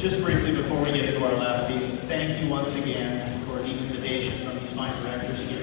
Just briefly before we get into our last piece, thank you once again for the invitation from these fine directors here,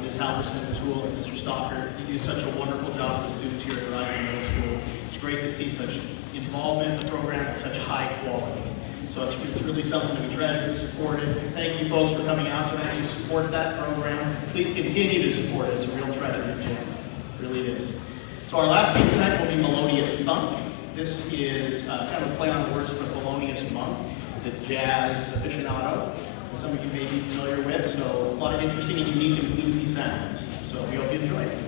Ms. Halvorson, Ms. Houle, and Mr. Stockert. You do such a wonderful job with the students here at Horizon Middle School. It's great to see such involvement in the program at such high quality. So it's really something to be treasured and supported. Thank you folks for coming out tonight to support that program. Please continue to support it. It's a real treasure to Jim. It really is. So our last piece tonight will be Melodious Thunk. This is kind of a play on words for Thelonious Monk, the jazz aficionado, some of you may be familiar with. So a lot of interesting and unique and bluesy sounds. So we hope you enjoy it.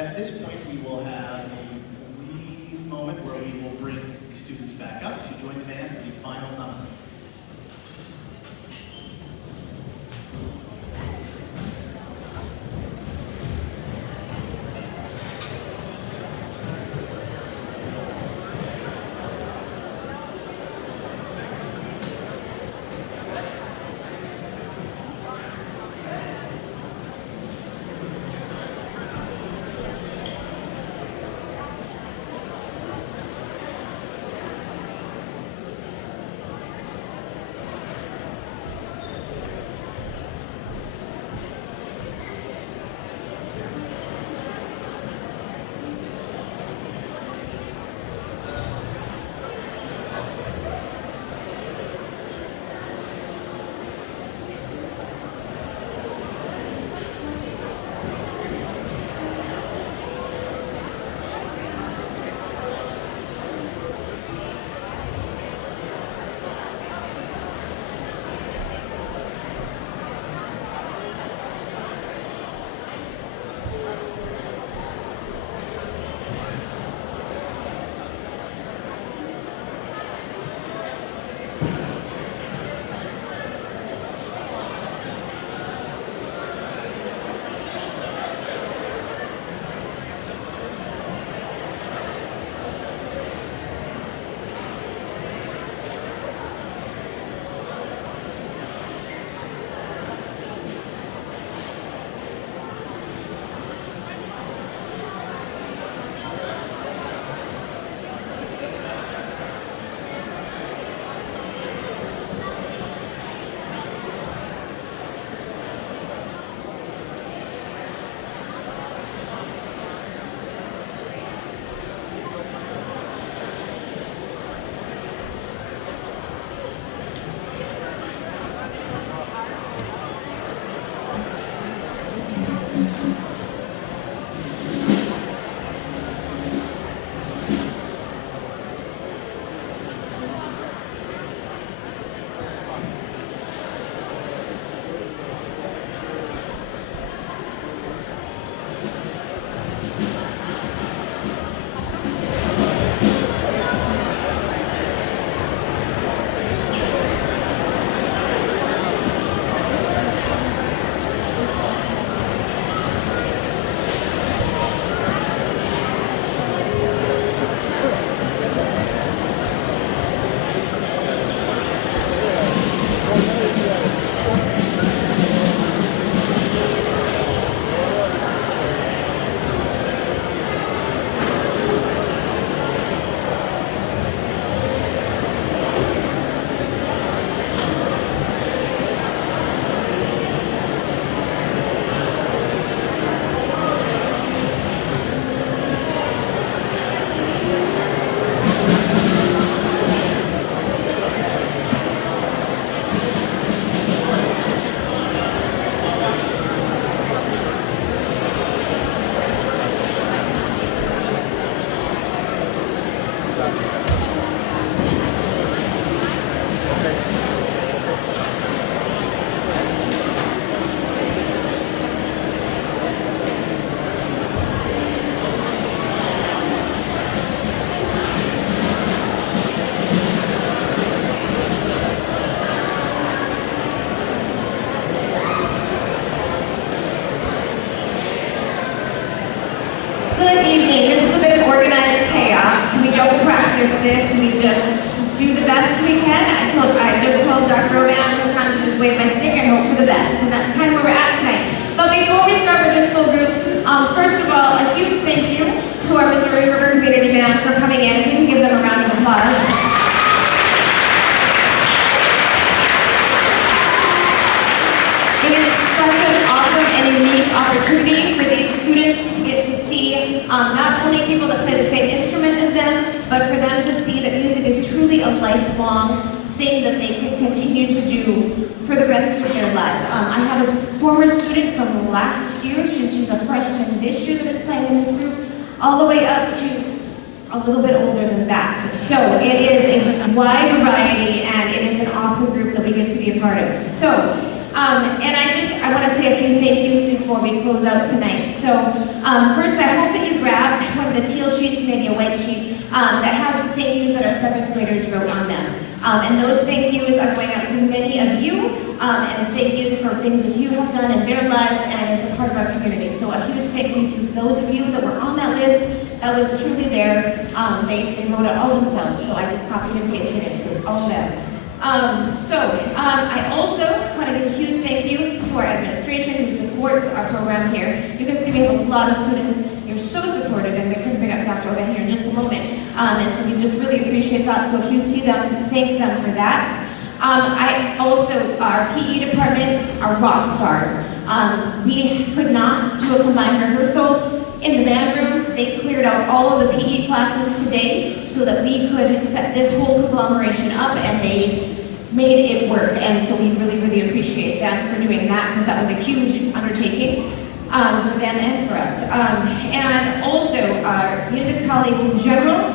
At this point, we will have a brief moment where we will bring the students back up to join the band for the final number. This, we just do the best we can. I just told Dr. Roman sometimes to just wave my stick and hope for the best, and that's kind of where we're at tonight. But before we start with this full group, first of all, a huge thank you to our Missouri River Community Band for coming in. If we can give them a round of applause. It is such an awesome and unique opportunity for these students to get to see not only people that play the same instrument as them, but for them to see that music is truly a lifelong thing that they can continue to do for the rest of their lives. I have a former student from last year, she's a freshman this year that is playing in this group, all the way up to a little bit older than that. So it is a wide variety, and it is an awesome group that we get to be a part of. So And I want to say a few thank yous before we close out tonight. So first, I hope that you grabbed one of the teal sheets, maybe a white sheet, that has the thank yous that our 7th graders wrote on them. And those thank yous are going out to many of you, and thank yous for things that you have done in their lives and as a part of our community. So a huge thank you to those of you that were on that list. That was truly there. They wrote it all themselves, so I just copied and pasted it, so it's all them. I also want to give a huge thank you to our administration who supports our program here. You can see we have a lot of students. You're so supportive, and we're going to bring up Dr. Oda here in just a moment. And so we just really appreciate that. So if you see them, thank them for that. I also, our PE department are rock stars. We could not do a combined rehearsal in the band room. They cleared out all of the PE classes today so that we could set this whole conglomeration up, and they made it work. And so we really, really appreciate them for doing that, because that was a huge undertaking for them and for us. And also our music colleagues in general.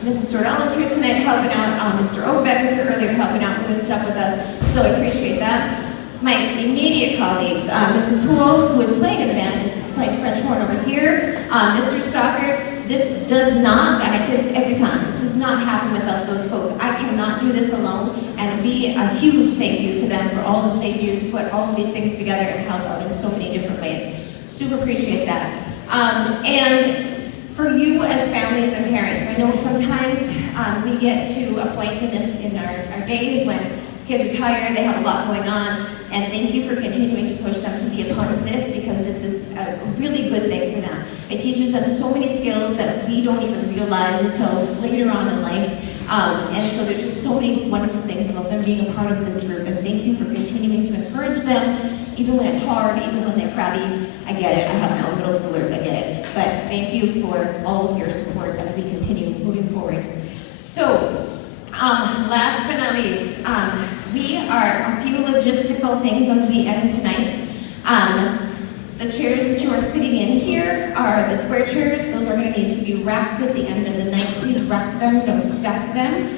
Mrs. Sorrell is here tonight helping out. Mr. Obeck was here earlier helping out doing stuff with us. So I appreciate that. My immediate colleagues, Mrs. Houle, who is playing in the band, is playing French horn over here. Mr. Stockert, this does not, and I say this every time, this does not happen without those folks. I cannot do this alone, and be a huge thank you to them for all that they do to put all of these things together and help out in so many different ways. Super appreciate that. And for you as families and parents, I know sometimes we get to a point in our days when kids are tired, they have a lot going on, and thank you for continuing to push them to be a part of this, because this is a really good thing for them. It teaches them so many skills that we don't even realize until later on in life. And so there's just so many wonderful things about them being a part of this group, and thank you for continuing to encourage them, even when it's hard, even when they're crabby. I get it, I have my own middle schoolers, I get it. But thank you for all of your support as we continue moving forward. So, last but not least, we are a few logistical things as we end tonight. The chairs that you are sitting in here are the square chairs. Those are going to need to be racked at the end of the night. Please rack them, don't stack them.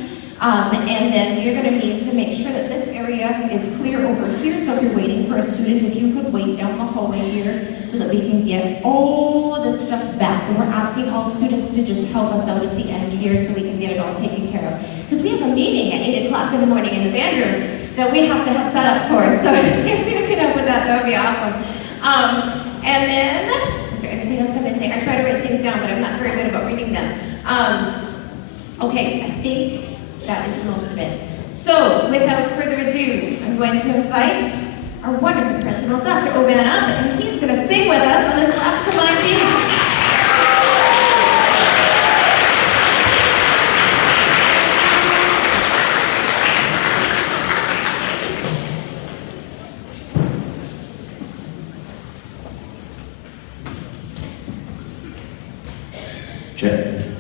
And then you're going to need to make sure that this area is clear over here. So if you're waiting for a student, if you could wait down the hallway here so that we can get all of this stuff back. And we're asking all students to just help us out at the end here so we can get it all taken care of. Because we have a meeting at 8 o'clock in the morning in the band room that we have to have set up for us. So if you could help with that, that would be awesome. And then, is there anything else I'm missing? I try to write things down, but I'm not very good about reading them. Okay, I think that is the most of it. So, without further ado, I'm going to invite our wonderful principal, Dr. Oban, up, and he's going to sing with us on this last combined piece. Check.